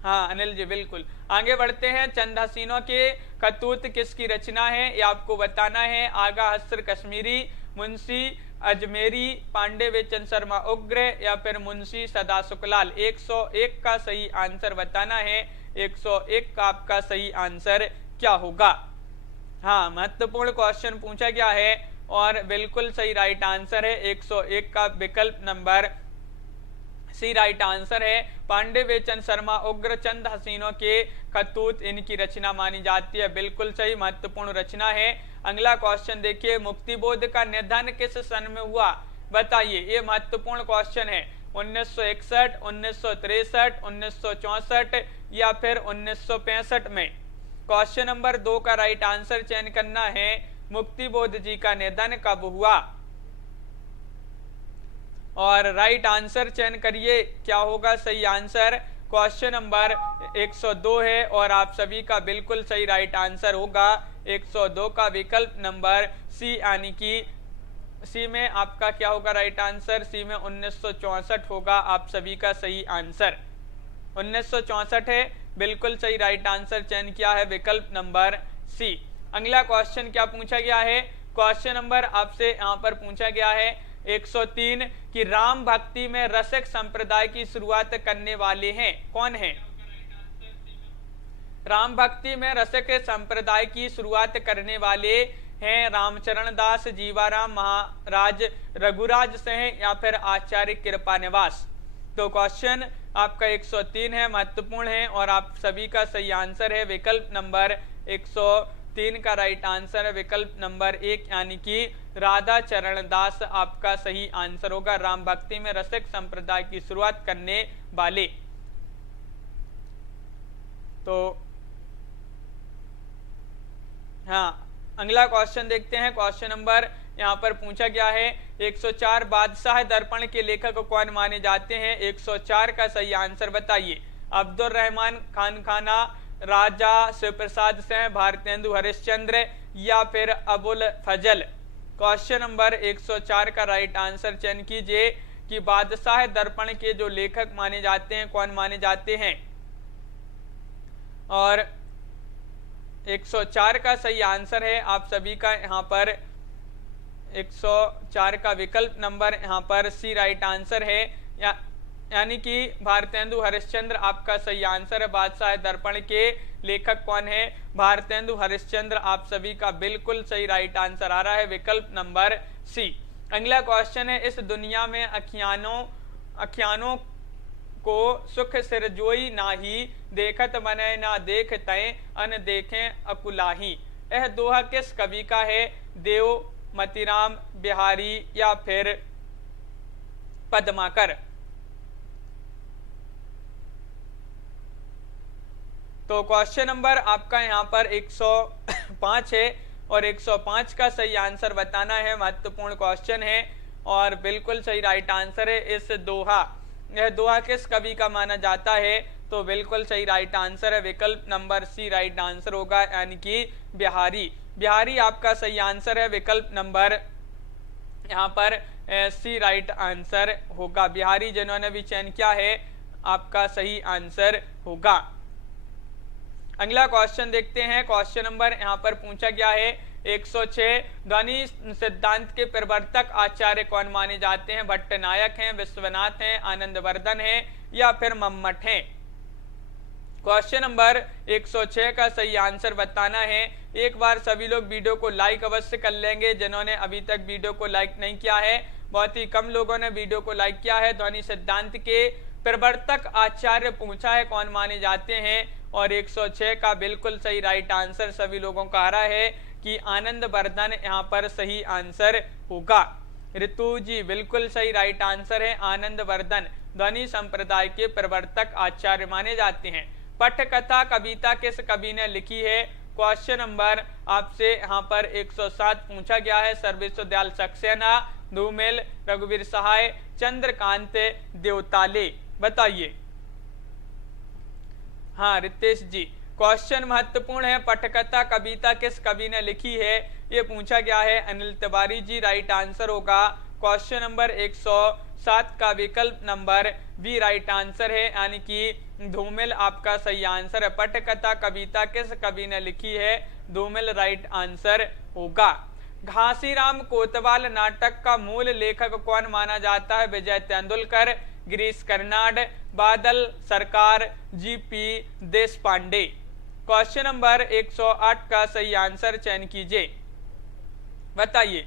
हाँ अनिल जी, बिल्कुल। आगे बढ़ते हैं। चंद हसीनों के खतूत किसकी रचना है? ये आपको बताना है। आगा हस्र कश्मीरी, मुंशी अजमेरी, पांडे बेचन शर्मा उग्र, या फिर मुंशी सदा सुखलाल। 101 का सही आंसर बताना है। 101 का आपका सही आंसर क्या होगा? हाँ, महत्वपूर्ण क्वेश्चन पूछा गया है और बिल्कुल सही राइट आंसर है। 101 का विकल्प नंबर सी राइट आंसर है। पांडे बेचन शर्मा उग्र चंद हसीनों के खतूत इनकी रचना मानी जाती है, बिल्कुल सही, महत्वपूर्ण रचना है। अगला क्वेश्चन देखिए, मुक्तिबोध का निधन किस सन में हुआ? बताइए, ये महत्वपूर्ण क्वेश्चन है। 1961, 1963, 1964 या फिर 1965 में। क्वेश्चन नंबर 2 का राइट आंसर चयन करना है। मुक्तिबोध जी का निधन कब हुआ? और राइट आंसर चयन करिए, क्या होगा सही आंसर? क्वेश्चन नंबर 102 है और आप सभी का बिल्कुल सही राइट आंसर होगा 102 का विकल्प नंबर सी, यानी कि सी में आपका क्या होगा राइट आंसर? सी में 1964 होगा आप सभी का सही आंसर। 1964 है, बिल्कुल सही राइट आंसर चयन किया है, विकल्प नंबर सी। अगला क्वेश्चन क्या पूछा गया है? क्वेश्चन नंबर आपसे यहाँ पर पूछा गया है 103 कि राम भक्ति में रसिक संप्रदाय की शुरुआत करने वाले हैं कौन है? राम भक्ति में रसिक संप्रदाय की शुरुआत करने वाले हैं रामचरण दास, जीवाराम महाराज, रघुराज सिंह या फिर आचार्य कृपा निवास। तो क्वेश्चन आपका 103 है, महत्वपूर्ण है और आप सभी का सही आंसर है विकल्प नंबर 103 का राइट आंसर है विकल्प नंबर 1 यानी कि राधा चरण दास आपका सही आंसर होगा। राम भक्ति में रसिक संप्रदाय की शुरुआत करने वाले। तो हाँ, अगला क्वेश्चन देखते हैं। क्वेश्चन नंबर यहाँ पर पूछा गया है 104 बादशाह दर्पण के लेखक कौन माने जाते हैं? 104 का सही आंसर बताइए। अब्दुल रहमान खानखाना, राजा शिवप्रसाद सिंह, भारतेंदु हरिश्चंद्र या फिर अबुल फजल। क्वेश्चन नंबर 104 का राइट आंसर चयन कीजिए कि बादशाह दर्पण के जो लेखक माने जाते हैं कौन माने जाते हैं। और 104 का सही आंसर है आप सभी का यहाँ पर 104 का विकल्प नंबर यहाँ पर सी राइट आंसर है, यानी कि भारतेंदु हरिश्चंद्र आपका सही आंसर है। बादशाह दर्पण के लेखक कौन है? भारतेंदु हरिश्चंद्र आप सभी का बिल्कुल सही राइट आंसर आ रहा है विकल्प नंबर सी। अगला क्वेश्चन है, इस दुनिया में अखियानों को सुख सिरजोई नाही, देखत मनै ना देख तय अन देखें अकुलाही। यह दोहा किस कवि का है? देव, मतीराम, बिहारी या फिर पद्माकर। तो क्वेश्चन नंबर आपका यहाँ पर 105 है और 105 का सही आंसर बताना है। महत्वपूर्ण क्वेश्चन है और बिल्कुल सही राइट आंसर है इस दोहा। यह दोहा किस कवि का माना जाता है? तो बिल्कुल सही राइट आंसर है विकल्प नंबर सी राइट आंसर होगा, यानी कि बिहारी। बिहारी आपका सही आंसर है विकल्प नंबर यहाँ पर सी राइट आंसर होगा। बिहारी जिन्होंने भी चयन किया है आपका सही आंसर होगा। अगला क्वेश्चन देखते हैं। क्वेश्चन नंबर यहाँ पर पूछा गया है 106 ध्वनि सिद्धांत के प्रवर्तक आचार्य कौन माने जाते हैं? भट्टनायक हैं, विश्वनाथ हैं, आनंदवर्धन हैं या फिर मम्मट हैं। क्वेश्चन नंबर 106 का सही आंसर बताना है। एक बार सभी लोग वीडियो को लाइक अवश्य कर लेंगे जिन्होंने अभी तक वीडियो को लाइक नहीं किया है। बहुत ही कम लोगों ने वीडियो को लाइक किया है। ध्वनि सिद्धांत के प्रवर्तक आचार्य पूछा है कौन माने जाते हैं और 106 का बिल्कुल सही राइट आंसर सभी लोगों का आ रहा है कि आनंदवर्धन यहाँ पर सही आंसर होगा। ऋतु जी बिल्कुल सही राइट आंसर है। आनंदवर्धन ध्वनि संप्रदाय के प्रवर्तक आचार्य माने जाते हैं। पटकथा कविता किस कवि ने लिखी है? क्वेश्चन नंबर आपसे यहाँ पर 107 पूछा गया है। सर्वेश्वर दयाल सक्सेना, धूमेल, रघुवीर सहाय, चंद्रकांत देवताले। बताइए। हाँ रितेश जी, क्वेश्चन महत्वपूर्ण है। पटकथा कविता किस कवि ने लिखी है ये पूछा गया है। अनिल तिवारी जी राइट आंसर होगा। क्वेश्चन नंबर 107 का विकल्प नंबर बी राइट आंसर है, यानी कि धूमिल आपका सही आंसर है। पटकथा कविता किस कवि ने लिखी है? धूमिल राइट आंसर होगा। घासीराम कोतवाल नाटक का मूल लेखक कौन माना जाता है? विजय तेंदुलकर, गिरीश कर्नाड, बादल सरकार, जीपी देशपांडे। क्वेश्चन नंबर 108 का सही आंसर चयन कीजिए। बताइए।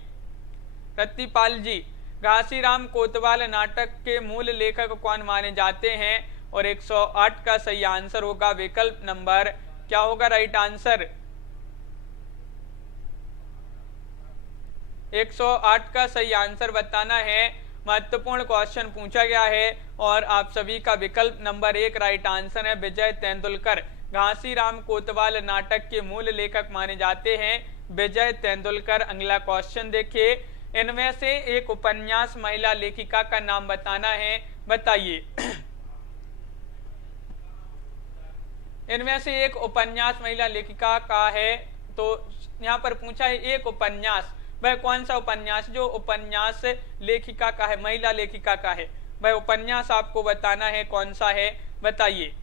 रत्तीपाल जी, घासीराम कोतवाल नाटक के मूल लेखक कौन माने जाते हैं? और 108 का सही आंसर होगा विकल्प नंबर क्या होगा राइट आंसर? 108 का सही आंसर बताना है। महत्वपूर्ण क्वेश्चन पूछा गया है और आप सभी का विकल्प नंबर 1 राइट आंसर है। विजय तेंदुलकर घासीराम कोतवाल नाटक के मूल लेखक माने जाते हैं विजय तेंदुलकर। अगला क्वेश्चन देखिए। इनमें से एक उपन्यास महिला लेखिका का नाम बताना है। बताइए। इनमें से एक उपन्यास महिला लेखिका का है, तो यहाँ पर पूछा है एक उपन्यास, वह कौन सा उपन्यास जो उपन्यास लेखिका का है, महिला लेखिका का है, वह उपन्यास आपको बताना है कौन सा है। बताइए।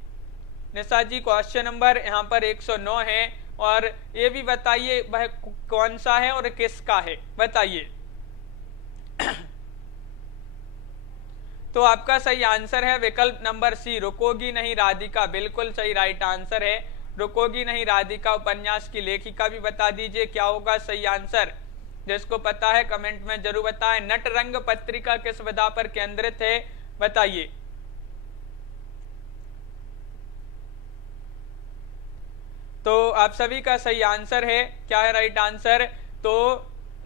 निशा जी, क्वेश्चन नंबर यहाँ पर 109 है और ये भी बताइए वह कौन सा है और किसका है। बताइए। तो आपका सही आंसर है विकल्प नंबर सी, रुकोगी नहीं राधिका। बिल्कुल सही राइट आंसर है। रुकोगी नहीं राधिका उपन्यास की लेखिका भी बता दीजिए क्या होगा सही आंसर। जिसको पता है कमेंट में जरूर बताएं। नटरंग पत्रिका किस विधा पर केंद्रित है, बताइए। तो आप सभी का सही आंसर है, क्या है राइट आंसर? तो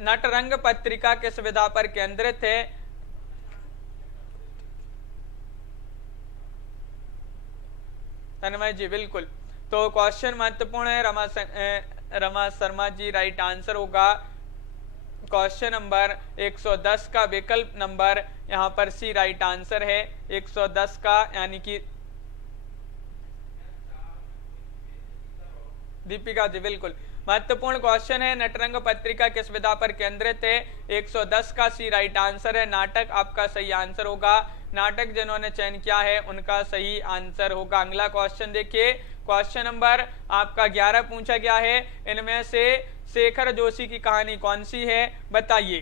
नटरंग पत्रिका किस विधा पर केंद्रित है? तन्मय जी बिल्कुल। तो क्वेश्चन महत्वपूर्ण है। रमा शर्मा जी राइट आंसर होगा क्वेश्चन नंबर 110 का विकल्प नंबर यहाँ पर सी राइट आंसर है। 110 का यानी कि दीपिका जी बिल्कुल महत्वपूर्ण क्वेश्चन है। नटरंग पत्रिका किस विधा पर केंद्रित है? 110 का सी राइट आंसर है। नाटक आपका सही आंसर होगा। नाटक जिन्होंने चयन किया है उनका सही आंसर होगा। अगला क्वेश्चन देखिए, क्वेश्चन नंबर आपका 11 पूछा गया है। इनमें से शेखर जोशी की कहानी कौन सी है, बताइए।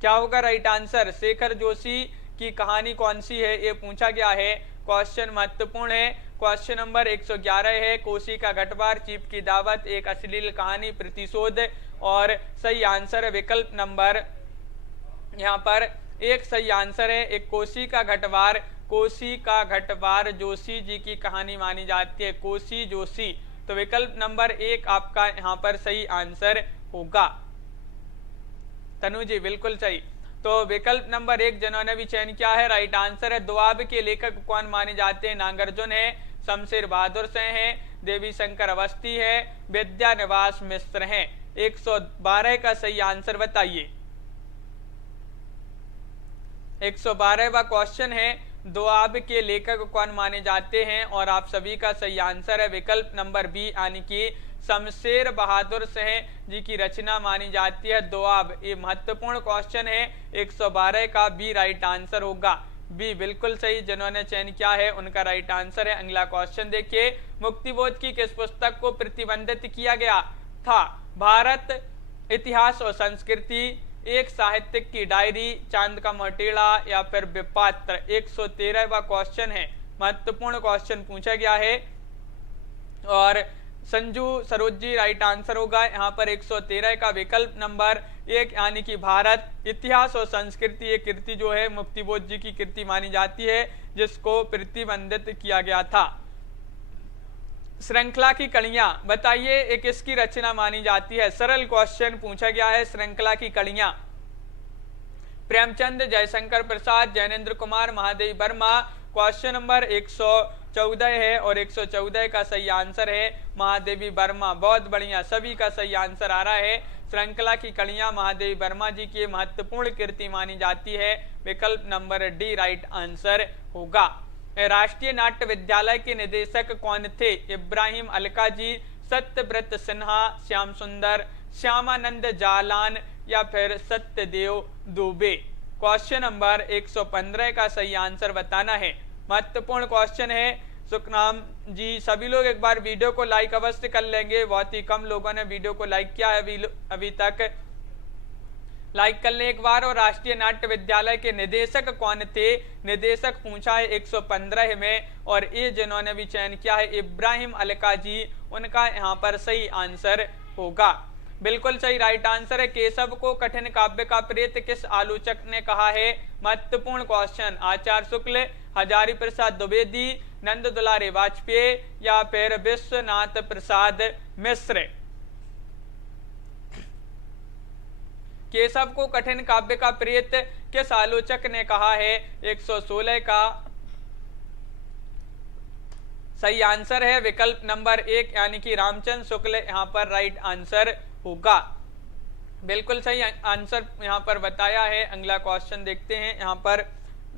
क्या होगा राइट आंसर? शेखर जोशी की कहानी कौन सी है, ये पूछा गया है। क्वेश्चन महत्वपूर्ण है। क्वेश्चन नंबर 111 है। कोसी का गठवार, चीफ की दावत, एक अश्लील कहानी, प्रतिशोध। और सही आंसर विकल्प नंबर यहाँ पर एक सही आंसर है। एक कोसी का घटवार, कोसी का घटवार जोशी जी की कहानी मानी जाती है, कोसी जोशी। तो विकल्प नंबर 1 आपका यहाँ पर सही आंसर होगा। तनु जी बिल्कुल सही। तो विकल्प नंबर 1 जिन्होंने भी चयन किया है राइट आंसर है। दुआब के लेखक कौन माने जाते हैं? नागार्जुन है, शमशेर बहादुर से हैं, देवी शंकर अवस्थी है, विद्यानिवास मिश्र हैं। 112 का सही आंसर बताइए। 112वां क्वेश्चन है, दुआब के लेखक कौन माने जाते हैं? और आप सभी का सही आंसर है विकल्प नंबर बी यानी कि शमशेर बहादुर शाह जी की रचना मानी जाती है दुआब। ये महत्वपूर्ण क्वेश्चन है। 112 का बी राइट आंसर होगा। बी बिल्कुल सही, जिन्होंने चयन किया है उनका राइट आंसर है। अगला क्वेश्चन देखिए, मुक्तिबोध की किस पुस्तक को प्रतिबंधित किया गया था? भारत, इतिहास और संस्कृति, एक साहित्यिक की डायरी, चांद का मटेड़ा या फिर विपात्र। 113वां क्वेश्चन है, महत्वपूर्ण क्वेश्चन पूछा गया है। और संजू सरोज जी राइट आंसर होगा यहाँ पर 113 का विकल्प नंबर 1 यानी कि भारत, इतिहास और संस्कृति। ये कृति जो है मुक्तिबोध जी की कृति मानी जाती है जिसको प्रतिबंधित किया गया था। श्रृंखला की कड़ियां बताइए, एक किसकी रचना मानी जाती है? सरल क्वेश्चन पूछा गया है। श्रृंखला की कड़ियां प्रेमचंद, जयशंकर प्रसाद, जैनेन्द्र कुमार, महादेवी वर्मा। क्वेश्चन नंबर 114 है और 114 का सही आंसर है महादेवी वर्मा। बहुत बढ़िया, सभी का सही आंसर आ रहा है। श्रृंखला की कड़ियां महादेवी वर्मा जी की महत्वपूर्ण कृति मानी जाती है। विकल्प नंबर डी राइट आंसर होगा। राष्ट्रीय नाट्य विद्यालय के निदेशक कौन थे? इब्राहिम अलका जी, सत्यव्रत सिन्हा, श्याम सुंदर, श्यामानंद जालान या फिर सत्यदेव दुबे। क्वेश्चन नंबर 115 का सही आंसर बताना है। महत्वपूर्ण क्वेश्चन है। सुखनाम जी सभी लोग एक बार वीडियो को लाइक अवश्य कर लेंगे। बहुत ही कम लोगों ने वीडियो को लाइक किया है अभी तक। लाइक कर लें एक बार। और राष्ट्रीय नाट्य विद्यालय के निदेशक कौन थे? निदेशक पूछा है 115 में और ये जिन्होंने भी चयन किया है इब्राहिम अलका जी, उनका यहाँ पर सही आंसर होगा। बिल्कुल सही राइट आंसर है। केशव को कठिन काव्य का प्रेत किस आलोचक ने कहा है? महत्वपूर्ण क्वेश्चन। आचार्य शुक्ल, हजारी प्रसाद द्विवेदी, नंद दुलारे वाजपेयी या फिर विश्वनाथ प्रसाद मिश्र। केशव को कठिन काव्य का प्रेत किस आलोचक ने कहा है? 116 का सही आंसर है विकल्प नंबर 1 यानी कि रामचंद्र शुक्ल यहाँ पर राइट आंसर होगा। बिल्कुल सही आंसर यहाँ पर बताया है। अगला क्वेश्चन देखते हैं यहाँ पर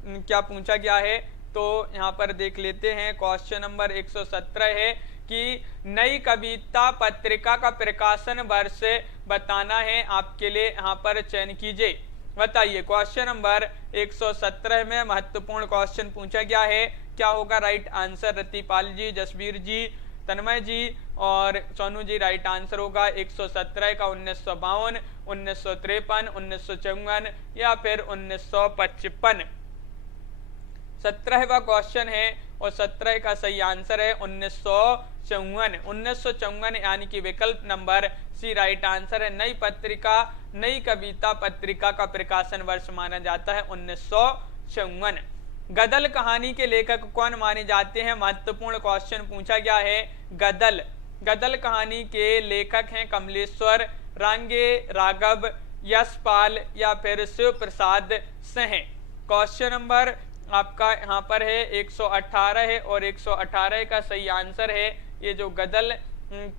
क्या पूछा गया है, तो यहाँ पर देख लेते हैं। क्वेश्चन नंबर 117 है कि नई कविता पत्रिका का प्रकाशन वर्ष बताना है। आपके लिए यहाँ पर चयन कीजिए, बताइए। क्वेश्चन नंबर 117 में महत्वपूर्ण क्वेश्चन पूछा गया है। क्या होगा राइट आंसर? रतिपाल जी, जसवीर जी, तन्मय जी और सोनू जी राइट आंसर होगा। 117 का 1952, 1953, 1954 या फिर 1955। 17वां क्वेश्चन है और 17 का सही आंसर है 1954। 1954 यानी कि विकल्प नंबर सी राइट आंसर है। नई पत्रिका, नई कविता पत्रिका का प्रकाशन वर्ष माना जाता है 1954। गदल कहानी के लेखक कौन माने जाते हैं? महत्वपूर्ण क्वेश्चन पूछा गया है। गदल कहानी के लेखक हैं कमलेश्वर, रांगे, राघव, यशपाल या फिर शिव प्रसाद सिंह। क्वेश्चन नंबर आपका यहाँ पर है 118 है और 118 का सही आंसर है। ये जो गदल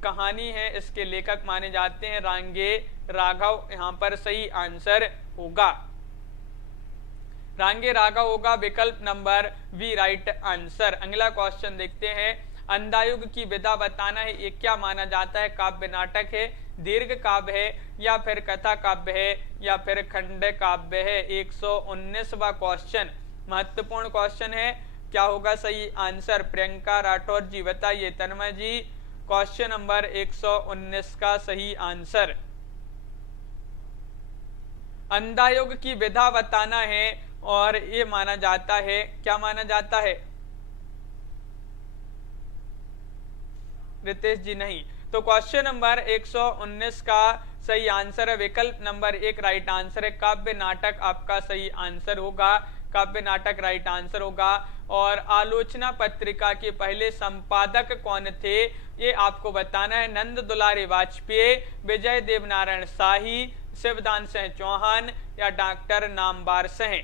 कहानी है इसके लेखक माने जाते हैं रांगे राघव, यहाँ पर सही आंसर होगा रांगे राघव होगा, विकल्प नंबर बी राइट आंसर। अगला क्वेश्चन देखते हैं। अंधायुग की विधा बताना है, ये क्या माना जाता है? काव्य नाटक है, दीर्घ काव्य है या फिर कथा काव्य है या फिर खंड काव्य है? 119वां क्वेश्चन महत्वपूर्ण क्वेश्चन है। क्या होगा सही आंसर? प्रियंका राठौर जी बताइए। तन्मय जी, क्वेश्चन नंबर 119 का सही आंसर। अंधायुग की विधा बताना है और ये माना जाता है, क्या माना जाता है? रितेश जी नहीं। तो क्वेश्चन नंबर 119 का सही आंसर है विकल्प नंबर 1 राइट आंसर है। काव्य नाटक आपका सही आंसर होगा, काव्य नाटक राइट आंसर होगा। और आलोचना पत्रिका के पहले संपादक कौन थे ये आपको बताना है। नंद दुलारी वाजपेयी, विजय देवनारायण शाही, शिवदान सिंह चौहान या doctor Namvar Singh.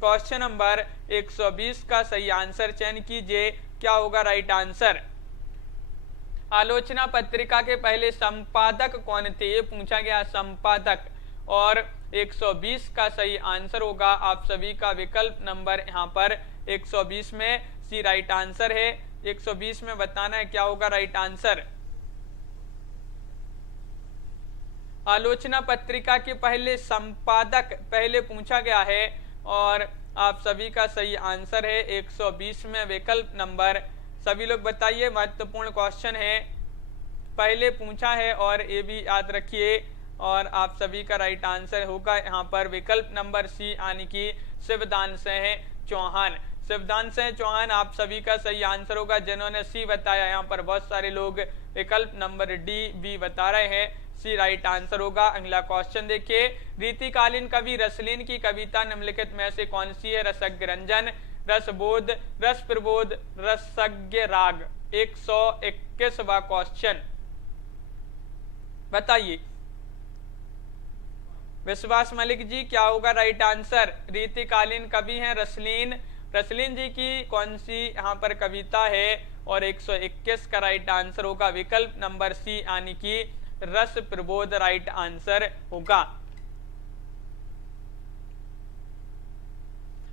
Question number 120 का सही आंसर चयन कीजिए, क्या होगा राइट आंसर? आलोचना पत्रिका के पहले संपादक कौन थे ये पूछा गया, संपादक। और 120 का सही आंसर होगा आप सभी का विकल्प नंबर यहाँ पर 120 में सी राइट आंसर है। 120 में बताना है क्या होगा राइट आंसर। आलोचना पत्रिका के पहले संपादक पहले पूछा गया है और आप सभी का सही आंसर है 120 में विकल्प नंबर। सभी लोग बताइए, महत्वपूर्ण क्वेश्चन है, पहले पूछा है और ये भी याद रखिए। और आप सभी का राइट आंसर होगा यहाँ पर विकल्प नंबर सी यानी कि शिवदान सिंह चौहान। शिवदान सिंह चौहान आप सभी का सही आंसर होगा। जिन्होंने सी बताया यहाँ पर बहुत सारे लोग विकल्प नंबर डी बी बता रहे हैं, सी राइट आंसर होगा। अगला क्वेश्चन देखिए। रीतिकालीन कवि रसलीन की कविता निम्नलिखित में से कौन सी है? रसज्ञ रंजन, रसबोध, रस प्रबोध, रसज्ञ राग। 121वां क्वेश्चन बताइए। विश्वास मलिक जी, क्या होगा राइट आंसर? रीतिकालीन कवि हैं रसलीन। रसलीन जी की कौन सी यहाँ पर कविता है? और 121 का राइट आंसर होगा विकल्प नंबर सी यानी कि रस प्रबोध राइट आंसर होगा।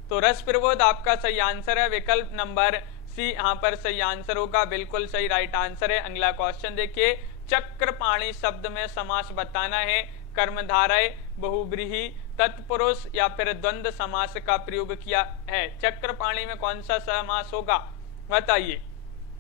तो रस प्रबोध आपका सही आंसर है, विकल्प नंबर सी यहाँ पर सही आंसर होगा, बिल्कुल सही राइट आंसर है। अगला क्वेश्चन देखिए। चक्रपाणी शब्द में समास बताना है। कर्मधारय, बहुव्रीहि, तत्पुरुष या फिर द्वंद्व समास का प्रयोग किया है। चक्रपाणी में कौन सा समास होगा बताइए।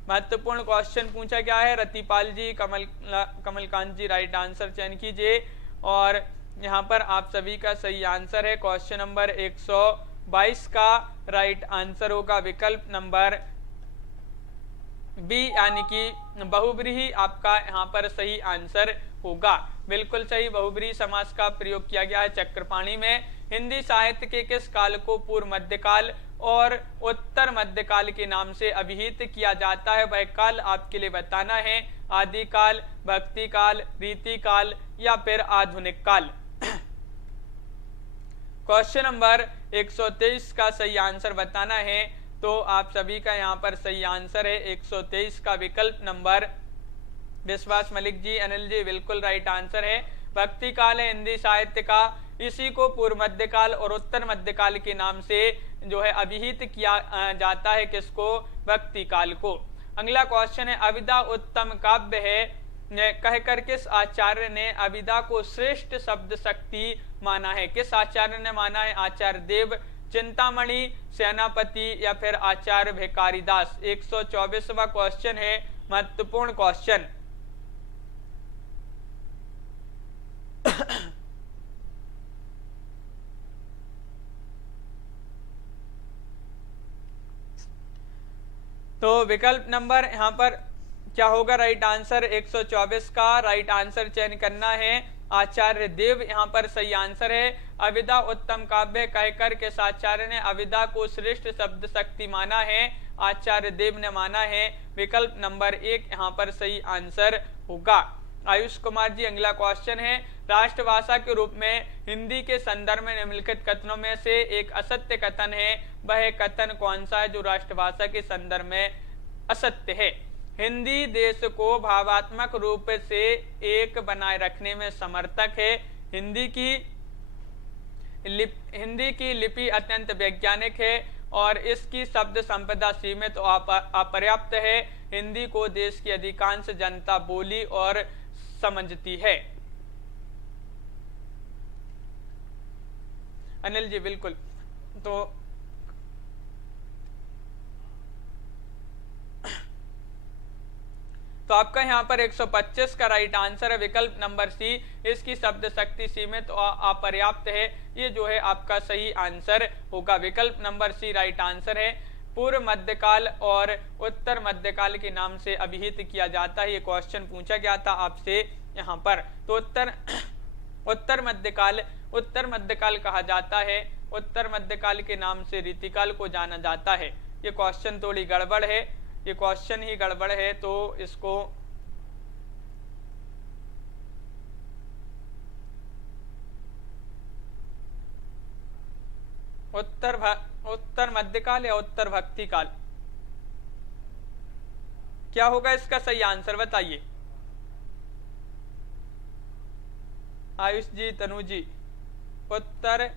महत्वपूर्ण क्वेश्चन पूछा गया है। रतिपाल जी, कमलकांत जी राइट आंसर चयन कीजिए। और यहाँ पर आप सभी का सही आंसर है क्वेश्चन नंबर 122 का राइट आंसर होगा विकल्प नंबर बी यानी कि बहुव्रीहि आपका यहाँ पर सही आंसर होगा, बिल्कुल सही। बहुव्रीहि समास का प्रयोग किया गया है चक्रपाणी में। हिंदी साहित्य के किस काल को पूर्व मध्यकाल और उत्तर मध्यकाल के नाम से अभिहित किया जाता है? वह काल आपके लिए बताना है। आदिकाल, भक्ति काल, रीति काल या फिर आधुनिक काल। क्वेश्चन नंबर 123 का सही आंसर बताना है। तो आप सभी का यहाँ पर सही आंसर है 123 का विकल्प नंबर। विश्वास मलिक जी, अनिल जी बिल्कुल राइट आंसर है। भक्ति काल है हिंदी साहित्य का, इसी को पूर्व मध्यकाल और उत्तर मध्यकाल के नाम से जो है अभिहित किया जाता है। किसको? भक्ति काल को। अगला क्वेश्चन है। अविदा उत्तम काव्य है कहकर किस आचार्य ने अविदा को श्रेष्ठ शब्द शक्ति माना है? किस आचार्य ने माना है? आचार्य देव, चिंतामणि, सेनापति या फिर आचार्य भिकारीदास। 124वां क्वेश्चन है, महत्वपूर्ण क्वेश्चन। तो विकल्प नंबर यहाँ पर क्या होगा राइट आंसर 124 का राइट आंसर चयन करना है। आचार्य देव यहाँ पर सही आंसर है। अविदा उत्तम काव्य कहकर के आचार्य ने अविदा को श्रेष्ठ शब्द शक्ति माना है, आचार्य देव ने माना है। विकल्प नंबर 1 यहाँ पर सही आंसर होगा। आयुष कुमार जी अगला क्वेश्चन है, राष्ट्रभाषा के रूप में हिंदी के संदर्भ में निम्नलिखित कथनों में से एक असत्य कथन है, वह कथन कौन सा है जो राष्ट्रभाषा के संदर्भ में असत्य है। हिंदी देश को भावात्मक रूप से एक बनाए रखने में समर्थक है। हिंदी की लिपि अत्यंत वैज्ञानिक है और इसकी शब्द संपदा सीमित और अपर्याप्त है। हिंदी को देश की अधिकांश जनता बोली और समझती है। अनिल जी बिल्कुल। तो आपका यहाँ पर 125 का राइट आंसर है विकल्प नंबर सी, इसकी शब्द शक्ति सीमित और अपर्याप्त है। ये जो है आपका सही आंसर होगा। विकल्प नंबर सी राइट आंसर है। पूर्व मध्यकाल और उत्तर मध्यकाल के नाम से अभिहित किया जाता है। ये क्वेश्चन पूछा गया था आपसे यहाँ पर। तो उत्तर मध्यकाल कहा जाता है। उत्तर मध्यकाल के नाम से रीतिकाल को जाना जाता है। ये क्वेश्चन थोड़ी गड़बड़ है, ये क्वेश्चन ही गड़बड़ है, तो इसको उत्तर मध्यकाल या उत्तर भक्ति काल, क्या होगा इसका सही आंसर बताइए। आयुष जी, तनु जी, उत्तर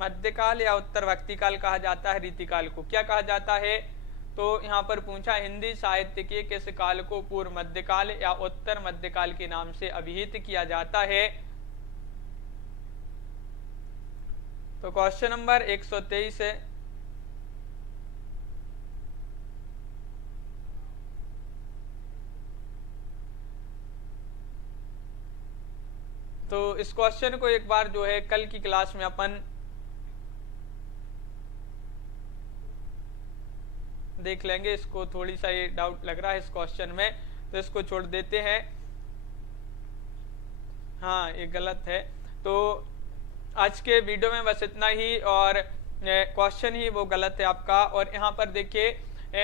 मध्यकाल या उत्तर भक्ति काल कहा जाता है रीतिकाल को, क्या कहा जाता है। तो यहाँ पर पूछा हिंदी साहित्य के किस काल को पूर्व मध्यकाल या उत्तर मध्यकाल के नाम से अभिहित किया जाता है। तो क्वेश्चन नंबर 123 है। तो इस क्वेश्चन को एक बार जो है कल की क्लास में अपन देख लेंगे। इसको थोड़ी सा ये डाउट लग रहा है इस क्वेश्चन में, तो इसको छोड़ देते हैं। हाँ, ये गलत है। तो आज के वीडियो में बस इतना ही, और क्वेश्चन ही वो गलत है आपका। और यहाँ पर देखिए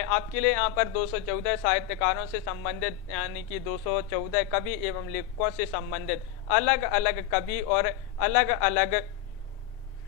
आपके लिए यहाँ पर 214 साहित्यकारों से संबंधित, यानी कि 214 कवि एवं लेखकों से संबंधित अलग अलग कवि और अलग अलग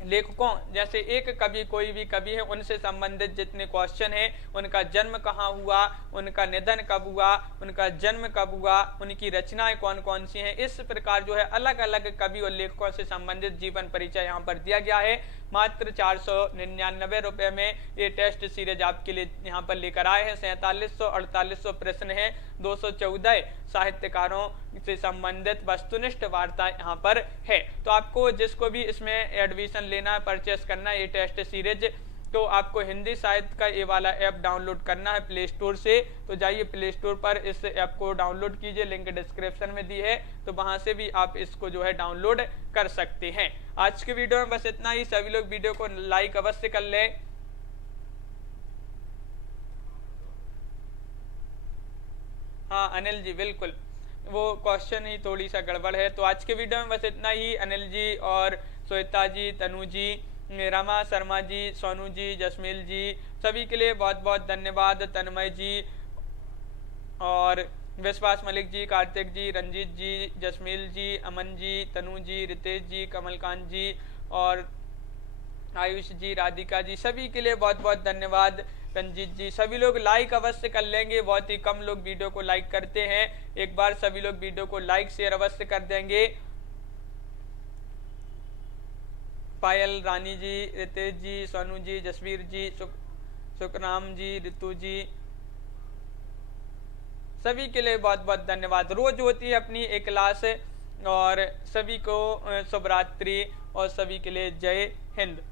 लेखकों, जैसे एक कवि कोई भी कवि है उनसे संबंधित जितने क्वेश्चन है, उनका जन्म कहाँ हुआ, उनका निधन कब हुआ, उनका जन्म कब हुआ, उनकी रचनाएं कौन कौन सी हैं, इस प्रकार जो है अलग अलग कवि और लेखकों से संबंधित जीवन परिचय यहाँ पर दिया गया है। मात्र 499 रुपए में ये टेस्ट सीरीज आपके लिए यहाँ पर लेकर आए हैं। 4700-4800 प्रश्न है, 214 साहित्यकारों से संबंधित वस्तुनिष्ठ वार्ता यहाँ पर है। तो आपको जिसको भी इसमें एडमिशन लेना है, परचेस करना है ये टेस्ट सीरीज, तो आपको हिंदी साहित्य का ये वाला ऐप डाउनलोड करना है प्ले स्टोर से। तो जाइए प्ले स्टोर पर इस ऐप को डाउनलोड कीजिए, लिंक डिस्क्रिप्शन में दी है, तो वहां से भी आप इसको जो है डाउनलोड कर सकते हैं। आज के वीडियो में बस इतना ही। सभी लोग वीडियो को लाइक अवश्य कर लें। हाँ अनिल जी बिल्कुल, वो क्वेश्चन ही थोड़ी सा गड़बड़ है। तो आज के वीडियो में बस इतना ही। अनिल जी और श्वेता जी, तनु जी, रमा शर्मा जी, सोनू जी, जसमील जी, सभी के लिए बहुत बहुत धन्यवाद। तन्मय जी और विश्वास मलिक जी, कार्तिक जी, रंजीत जी, जसमील जी, अमन जी, तनु जी, रितेश जी, कमलकांत जी और आयुष जी, राधिका जी, सभी के लिए बहुत बहुत धन्यवाद। रंजीत जी, सभी लोग लाइक अवश्य कर लेंगे, बहुत ही कम लोग वीडियो को लाइक करते हैं। एक बार सभी लोग वीडियो को लाइक शेयर अवश्य कर देंगे। पायल, रानी जी, रितेश जी, सोनू जी, जसवीर जी, सुखराम जी, ऋतु जी, सभी के लिए बहुत बहुत धन्यवाद। रोज होती है अपनी एक क्लास, और सभी को शुभ रात्रि और सभी के लिए जय हिंद।